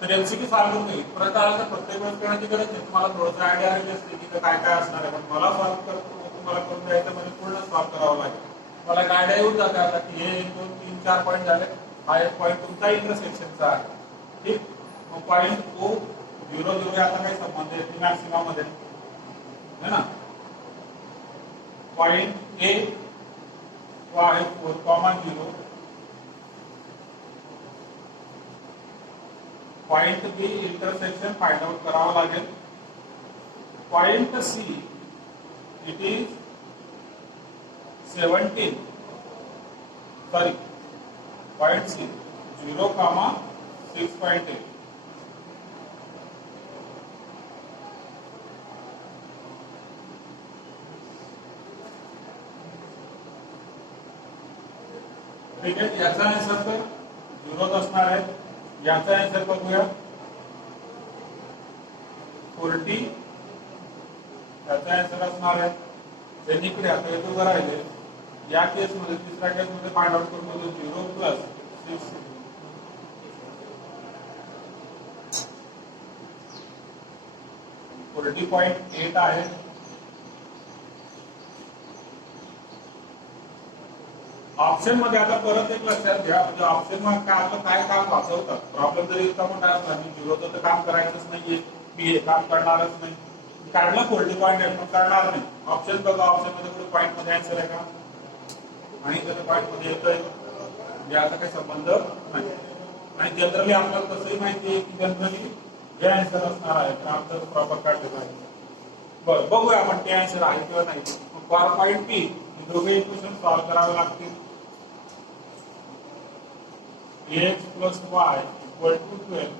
तर एमसीक्यू सॉल्व्ह करतोय. इथपर्यंत आला तर प्रत्येक गोष्ट करण्याची गरज नाही. तुम्हाला थोडंसं आयडिया आली असते की काय काय असणार आहे. पण मला सॉल्व्ह करतो तुम्हाला करून द्यायचं म्हणजे पूर्ण सॉल्व्ह करावं लागेल. मला एक आयडिया येऊन जाते आता की हे 1 2 3 4 पॉईंट झाले. हा एक पॉईंट तुमचा इंटरसेक्शनचा आहे. ठीक. मग पॉईंट O 0 0 याचा काही संबंध येत मॅक्सिमम मध्ये है ना. पॉइंट ए तो आहे 4, 0. Point B intersection find out करावं लागेल. Point C it is 17 sorry point C 0, 6.8. ठीक आहे, याचा आन्सर तर 0 असणार आहे. याचा आन्सर बघूया 40. याचा आन्सर असणार आहे. त्यांनी इकडे आता येतो जर राहिले या केसमध्ये तिसऱ्या केसमध्ये फाइंड आउट करून 0 प्लस 6 40.8 आहे. ऑप्शन मध्ये आता परत एक लक्षात घ्या, म्हणजे ऑप्शन मध्ये काय आपलं काय काम वाचवतात. प्रॉब्लेम जरी इतका मोठा असला की 0चं तर काम करायचंच नाहीये, मी हे काम करणारच नाही. काढला 40.8 पण करणार नाही. ऑप्शन बघा, ऑप्शन मध्ये कुठे पॉईंट मध्ये आन्सर आहे का? आणि त्याच्या पॉईंट मध्ये येतोय, याचा काही संबंध नाही. आणि जनरली आपल्याला तसंही माहिती आहे की जनरली जे आन्सर असणार आहे तर आपल्याला प्रॉपर काढलेलं आहे. बरं, बघूया आपण ते आन्सर आहे किंवा नाही. फॉर पॉईंट पी दोघे इक्वेशन सॉल्व्ह करावे लागतील. ax plus y equal to 12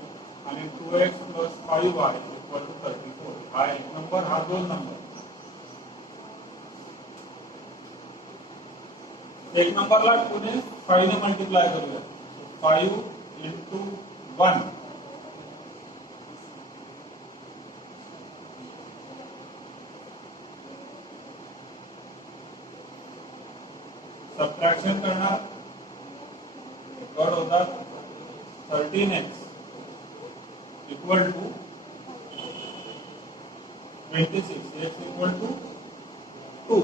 आणि 2x plus 5y equal to 34. हा एक नंबर, हा दोन नंबर. एक नंबरला पुढे 5 ने मल्टिप्लाय करूया. 5 into 1 सबट्रॅक्शन करणार वर होतात 13x equal to 26, x equal to 2.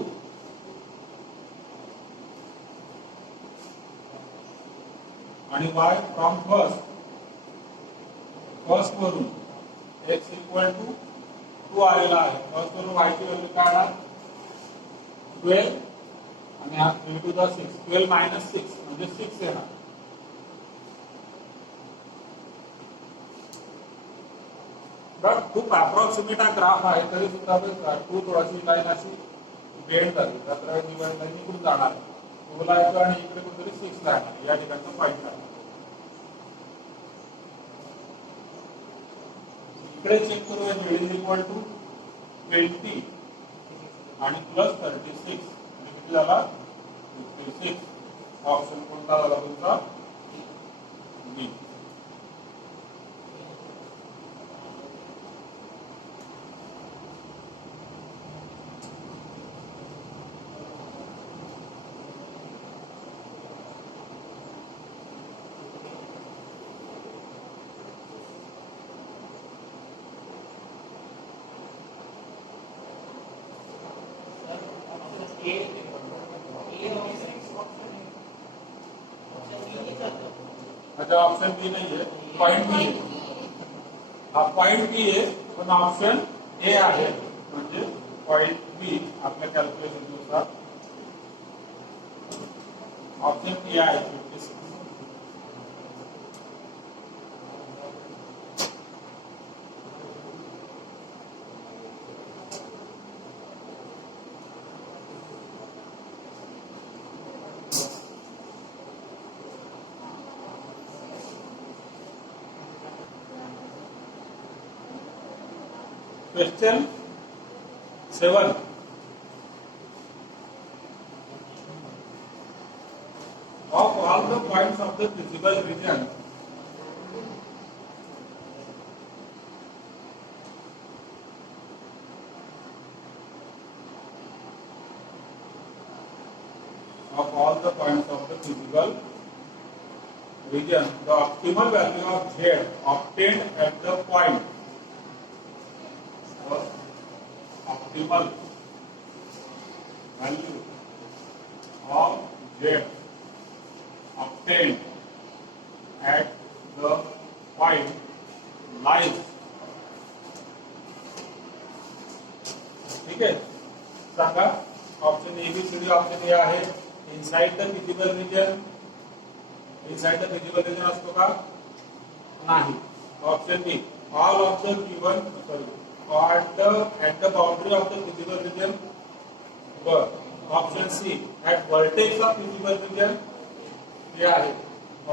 आणि y फ्रॉम फर्स्ट वरून x इक्वल टू 2 आलेला आहे. फर्स्ट वरून y ची व्हॅल्यू काढा 12 आणि हा 3 to the 6, 12 minus 6 म्हणजे 6 येणार. खूप अप्रॉक्सिमेट हा ग्राफ आहे, तरी सुद्धा तू थोडाशी लाईन अशी बेंड झाली तर निघून जाणार. 2 ला येतो आणि इकडे कुठेतरी 6 ला येणार. या ठिकाणचं पॉईंट आहे. इकडे चेक करूया z इज इक्वल टू 20 आणि प्लस 36 म्हणजे किती झाला 56. ऑप्शन कोणता झाला तुमचा? बी. अच्छा, ऑप्शन बी नाही आहे, पॉइंट बी आहे. हा पॉइंट बी आहे पण ऑप्शन ए आहे, म्हणजे पॉइंट बी आपल्या कॅल्क्युलेशन नुसार ऑप्शन ए आहे 56. Question 7. Of all the points of the visible region, the optimal value of z obtained at the point. Optimal value of z obtained at the point lies. ठीक है, सांगा option A B C D. Option A आहे inside the visible region. Inside the visible region असतो का? नाही. Option B all of the given at the boundary of the visible region. Option C at vertex of feasible region, हे आहे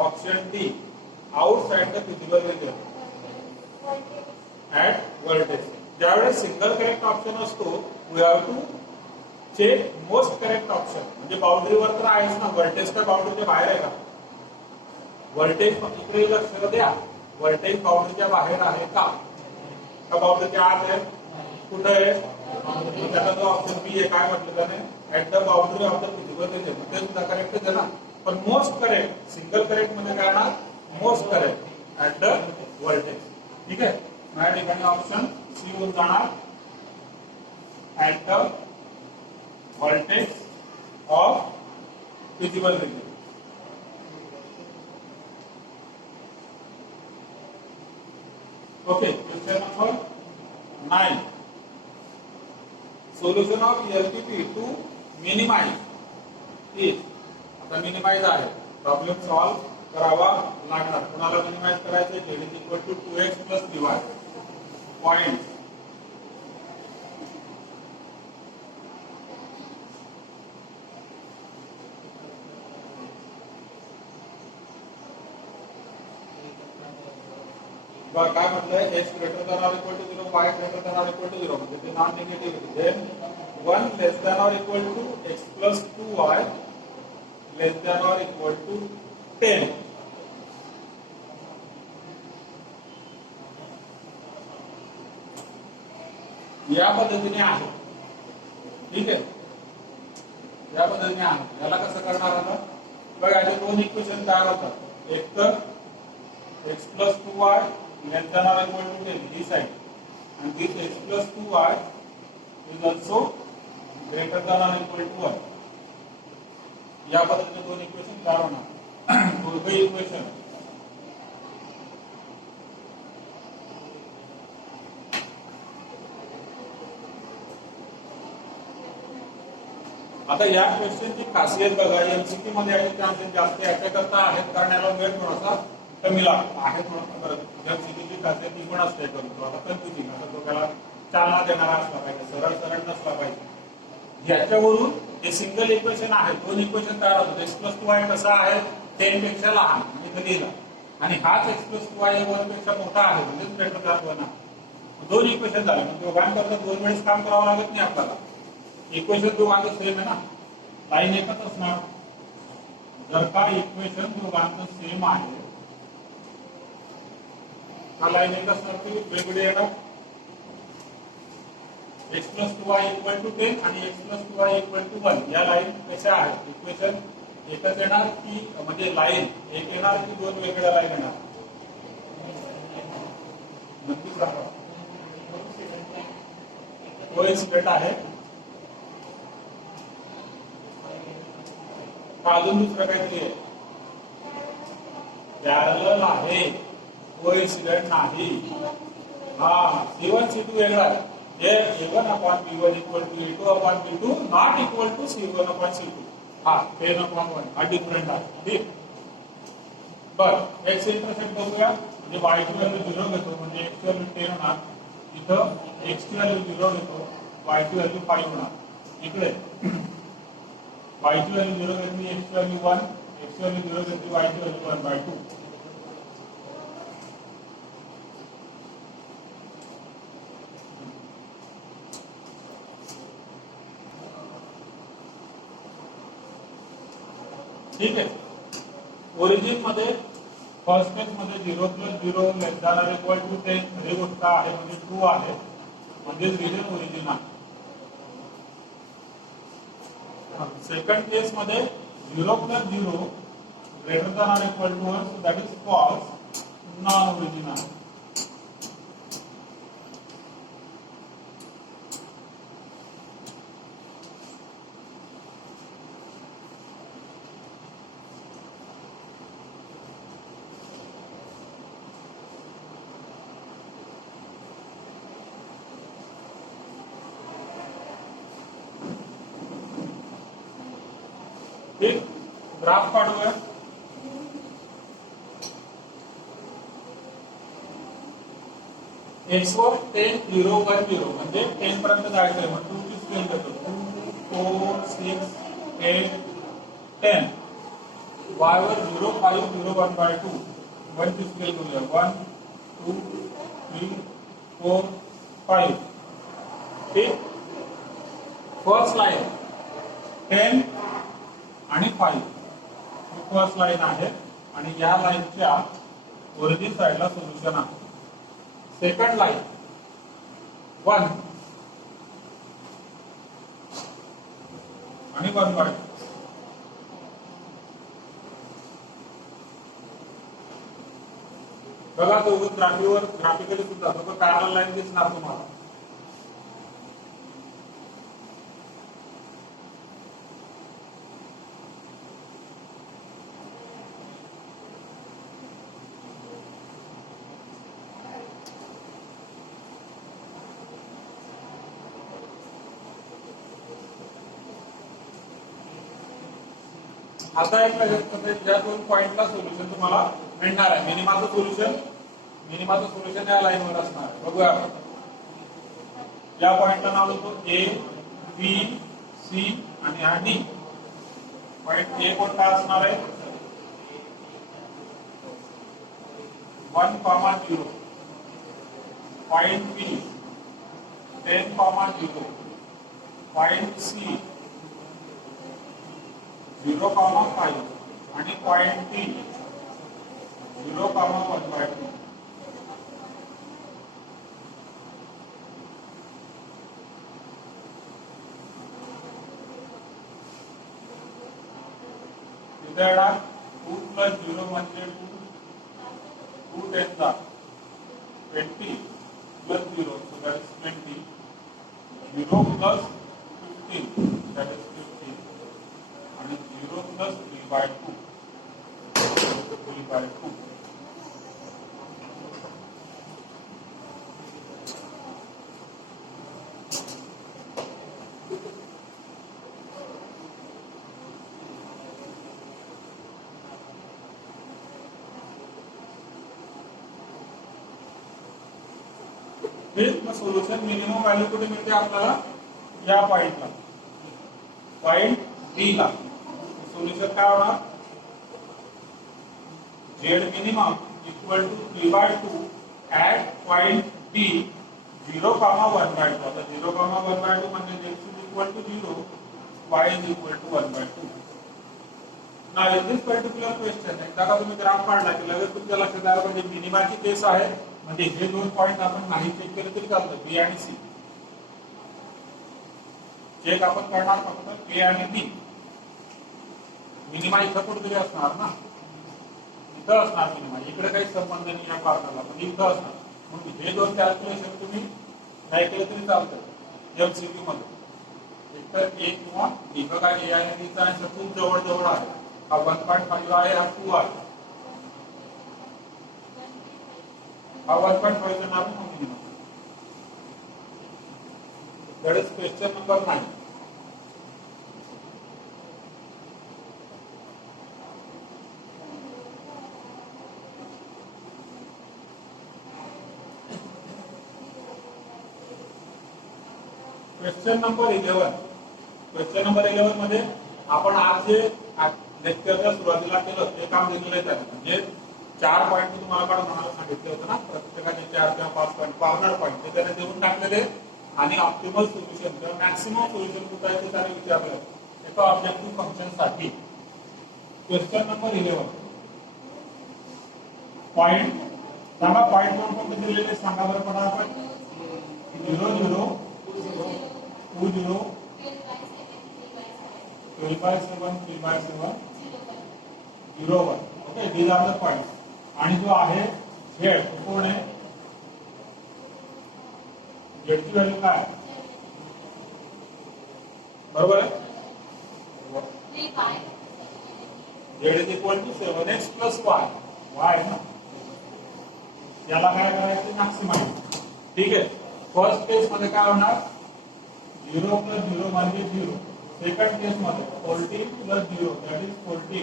option D outside the feasible region at vertex. ज्यावेळेस सिंगल करेक्ट ऑप्शन असतो we have to check most correct option. म्हणजे बाउंड्रीवर तर आहेच ना, व्हर्टेक्स का बाउंड्रीच्या बाहेर आहे का? व्हर्टेक्स इकडे लक्ष द्या, व्हर्टेक्स बाउंड्रीच्या बाहेर आहे का बाउंड्रीच्या आत आहे? कुठे आहे? त्याचा जो ऑप्शन बी आहे काय म्हटलं त्याने at the boundary of the feasible region, ते सुद्धा करेक्टच आहे ना. पण मोस्ट करेक्ट सिंगल करेक्ट मध्ये काय ना most correct at the vertex. ठीक आहे, माझ्या ठिकाणी ऑप्शन सी होऊन जाणार at the vertex of feasible region. Okay, question number 9. Solution of LPP to minimize is. आता मिनिमाइज आहे, प्रॉब्लेम सॉल्व करावा लागणार. कोणाला मिनिमाइज करायचं? z is equal to 2x plus dy point. काय म्हटलंय? x greater than or equal to 0, y greater than or equal to 0 म्हणजे ते non negative. Then 1 less than or equal to x plus 2y less than or equal to 10. या पद्धतीने आहे. ठीक आहे, या पद्धतीने आहे. याला कसं करणार आता बघा, याचे दोन इक्वेशन तयार होतात. एक तर x plus 2y less than or equal to 10 this side, and this x plus 2y is also greater than or equal to 1. या पद्धतीने दोन इक्वेशन तयार होणार. दोघे इक्वेशन आता या क्वेश्चनची खासियत बघा, एमसीक्यू मध्ये याचे चान्सेस जास्त याच्याकरता आहेत कारण याला वेळ थोडासा कमी लागतो आहे. थोडं एमसीक्यूची खासियत ही पण असते, करतो आता कन्फ्युजिंग, आता डोक्याला चालना देणारा असला पाहिजे, सरळ सरळ नसला पाहिजे. याच्यावरून हे सिंगल इक्वेशन आहे, दोन इक्वेशन तयार होतात. एक्स प्लस 2y कसा आहे? 10 पेक्षा लहान म्हणजे लिहिला, आणि हाच एक्स प्लस 2y 1 पेक्षा मोठा आहे म्हणजे ग्रेटर दॅन 1 आहे. दोन इक्वेशन झाले म्हणजे दोघांकरता दोन वेळेस काम करावं लागत नाही आपल्याला. इक्वेशन दोघांचं सेम आहे ना, लाईन एकच असणार. जर का इक्वेशन दोघांचं सेम आहे, हा लाईन एक असणार की वेगवेगळे येणार. x plus 2y equal to 10 आणि x plus 2y equal to 1 या लाईन कशा आहेत? इक्वेशन एकच येणार की म्हणजे लाईन एक येणार की दोन वेगवेगळ्या लाईन येणार? नक्की सांगा. कोइन्सिडेंट आहे का अजून दुसरं काहीतरी आहे? पॅरलल आहे, कोइन्सिडेंट नाही. हा, C1 C2 वेगळा आहे. हे A1 upon B1 equal to A2 upon B2 not equal to C1 upon C2. हा 10 upon 1 हा डिफरंट आहे. ठीक, बरं एक्स इंटरसेप्ट बघूया. म्हणजे y ची व्हॅल्यू 0 घेतो म्हणजे x ची व्हॅल्यू 10 होणार. इथं x ची व्हॅल्यू 0 घेतो, y ची व्हॅल्यू 5 होणार. इकडे y ची व्हॅल्यू 0 घेतली, x ची व्हॅल्यू 1, x ची व्हॅल्यू 0 घेतली, y ची व्हॅल्यू 1/2. ठीक आहे. ओरिजिन मध्ये फर्स्ट केस मध्ये 0 plus 0 less than or equal to 10 खरी गोष्ट आहे म्हणजे ट्रू आहे, म्हणजे रिजन ओरिजिन आहे. सेकंड केस मध्ये 0 plus 0 greater than or equal to 1 that is false, non origin आहे. एक ग्राफ काढूया. एक्स वर 10 0 1 0 म्हणजे 10 पर्यंत जायचं आहे. मग 2 ची स्केल घेतो, 2 2 4 6 8 10 y वर 0 5 0 1 by 2 1 ची स्केल करूया 1 2 3 4 5 ठीक फर्स्ट लाइन 10 आणि 5 ही फर्स्ट लाइन आहे आणि या लाइनच्या ओरिजिन साइडला सोल्युशन आहे सेकंड लाइन 1 आणि 1 by 2 बघा तो ग्राफिकली सुद्धा तो पॅरलल लाइन दिसणार तुम्हाला आता एक ज्या दोन पॉइंटला सोल्युशन तुम्हाला मिळणार आहे मिनिमाचं सोल्युशन या लाईनवर असणार आहे बघूया आपण या पॉइंटला नाव देतो ए बी सी आणि हा डी पॉइंट ए कोणता असणार आहे 1,0 पॉइंट बी 10,0 पॉइंट सी 0,5 आणि पॉइंट डी 0,1 by 2 इथे येणार 2 plus 0 म्हणजे 2 10 चा 20 plus 0 so that is 20 0 plus 15 that is 15 and 0 plus 3 by 2 3 by 2 solution minimum value कुठे मिळते आपल्याला या पॉइंटला पॉइंट डी ला सोल्यूशन काय होणार z minimum equal to 3 by 2 at point D 0,1 by 2 आता 0,1 by 2 म्हणजे z is equal to 0 y is equal to 1 by 2 now in this particular question एकदा का तुम्ही ग्राफ काढला की लगेच तुमच्या लक्षात आलं म्हणजे मिनिमाची केस आहे म्हणजे हे दोन पॉइंट आपण नाही चेक केले तरी चालतं बी आणि सी चेक आपण करणार फक्त ए आणि बी मिनिमा इथं कुठेतरी असणार ना इथं असणार मिनिमा इकडे काही संबंध नाही या पार्टला पण इथं असणार म्हणून हे दोन कॅल्क्युलेशन तुम्ही नाही केले तरी चालतं एमसीक्यू मध्ये एकतर ए किंवा बी बघा ए आणि बी चा आन्सर खूप जवळ जवळ आहे हा 1.5 आहे हा 2 आहे हा 1.5 चा नाव minimum that is question number 9 question number 11 मध्ये आपण आज जे लेक्चरच्या सुरुवातीला केलं ते काम दिलेलं आहे त्याने म्हणजे 4 पॉइंट तुम्हाला काढून आम्हाला सांगितले होते ना प्रत्येकाने 4 किंवा 5 पॉइंट कॉर्नर पॉइंट ते त्याने देऊन टाकलेले आणि ऑप्टिमल सोल्युशन किंवा मॅक्सिमम सोल्युशन कुठे आहे ते त्याने विचारलं एका ऑब्जेक्टिव्ह फंक्शन साठी क्वेश्चन नंबर 11 पॉइंट सांगा पॉइंट कोणते दिलेले सांगा बरं पटापट 0 0 2 0 12 by 7 3 by 7 0 1 okay these are the points आणि जो आहे z कोण आहे z ची व्हॅल्यू काय बरोबर आहे z is equal to 7x plus y y ना याला काय करायचं मॅक्सिमाइज ठीक आहे फर्स्ट केस मध्ये काय होणार 0 plus 0 म्हणजे 0 सेकंड केस मध्ये 14 plus 0 that is 14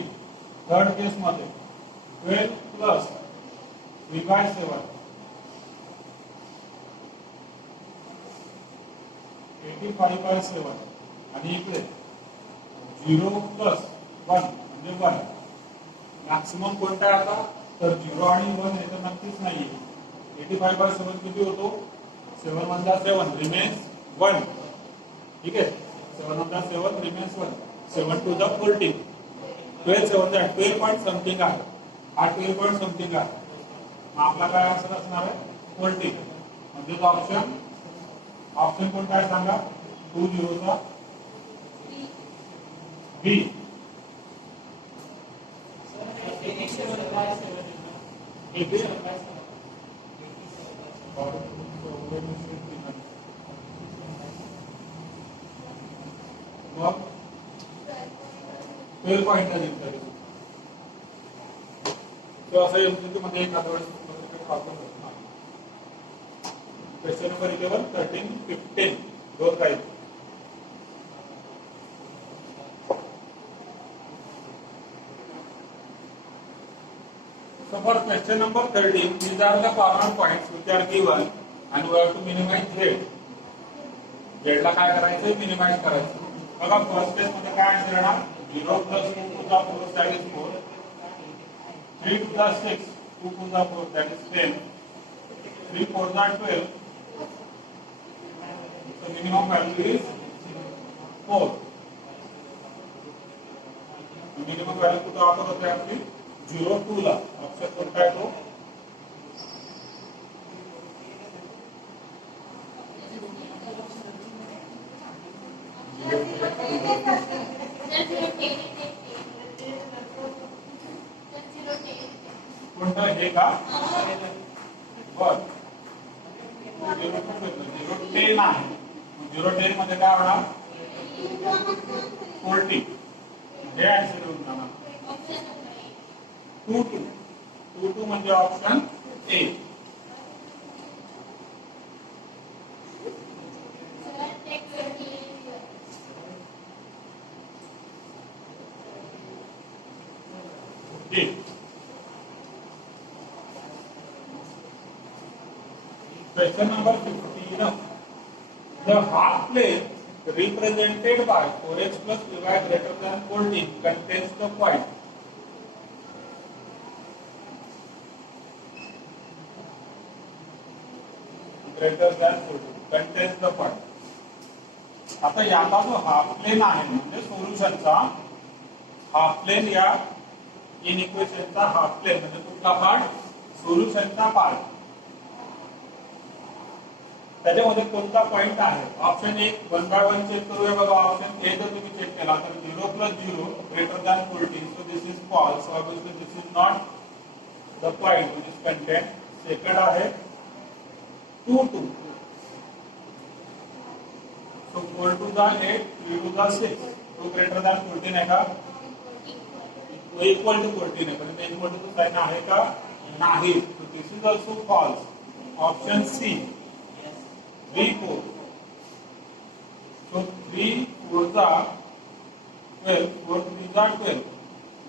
थर्ड केस मध्ये 12 plus 3 by 7 85 by 7 आणि इकडे 0 प्लस 1 म्हणजे 1. मॅक्सिमम कोणता आहे आता? तर 0 आणि 1 हे तर नक्कीच नाहीये. 85/7 किती होतो? 7 × 7 रिमेन्स 1. ठीक आहे, 7 × 7 remains 1. 7 to the 14. 12 7 12 point something आहे. हा 12 पॉइंट समथिंग आहे. मग आपला काय आन्सर असणार आहे? 14. म्हणजे ऑप्शन कोणता आहे सांगा? 2 0चा बी. मग 12 पॉइंट आहे. तो असं एमसीक्यू मध्ये एक प्रॉब्लेम होतो ना. क्वेश्चन नंबर 11, 13, 15 दोन राहील. So for question number 13, these are the common points which are given and we have to minimize z. z ला काय करायचं? मिनिमाइज करायचं. बघा फर्स्ट केस मध्ये काय आन्सर येणार? 0 + 2 to the 4 that is 4. 3 to the 6, 2 to the 4 that is 10. 3 4 the 12. So minimum value is 4. Minimum value कुठे वापर होते आपली? 0 2 ला. ऑप्शन कोणता आहे तो? कोणता हे का? बर 0 10 आहे. 0 10 मध्ये काय होणार? 40. हे आन्सर येऊन जाणार. 2 2 2 2 म्हणजे option A. Question number 15. The half plane represented by 4x plus 5y greater than 14 contains the point. Greater than 14 contains the point. आता याचा जो हाफ प्लेन आहे म्हणजे सोल्युशनचा हाफ प्लेन, या इन इक्वेशनचा हाफ प्लेन म्हणजे कुठला पार्ट? सोल्युशनचा पार्ट. त्याच्यामध्ये कोणता पॉइंट आहे? ऑप्शन 1 1 by 1 चेक करूया. बघा ऑप्शन ए जर तुम्ही चेक केला तर 0 + 0 greater than 14. So this is false. Obviously this is not the point which is contained. Second आहे 2 2. So 4 to the 8, 3 to the 6. 2 greater than 14 आहे का? इक्वल टू 14 आहे, पण इक्वल टू साइन आहे का? नाही. So this is also false. Option C 3 4. So 3 4 the 12, 4 3 the 12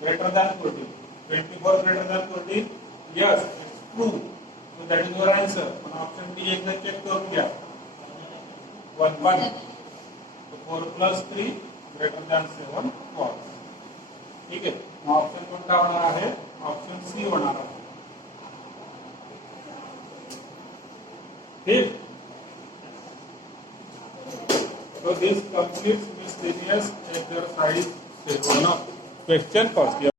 greater than 14. 24 greater than 14. Yes, it's true. So that is your answer. And option D एकदा चेक करून घ्या. 1 1. So 4 + 3 greater than 7 false. ठीक है. ऑप्शन कोणता होणार आहे? ऑप्शन सी होणार आहे. ठीक. So this completes miscellaneous exercise 7 of question first.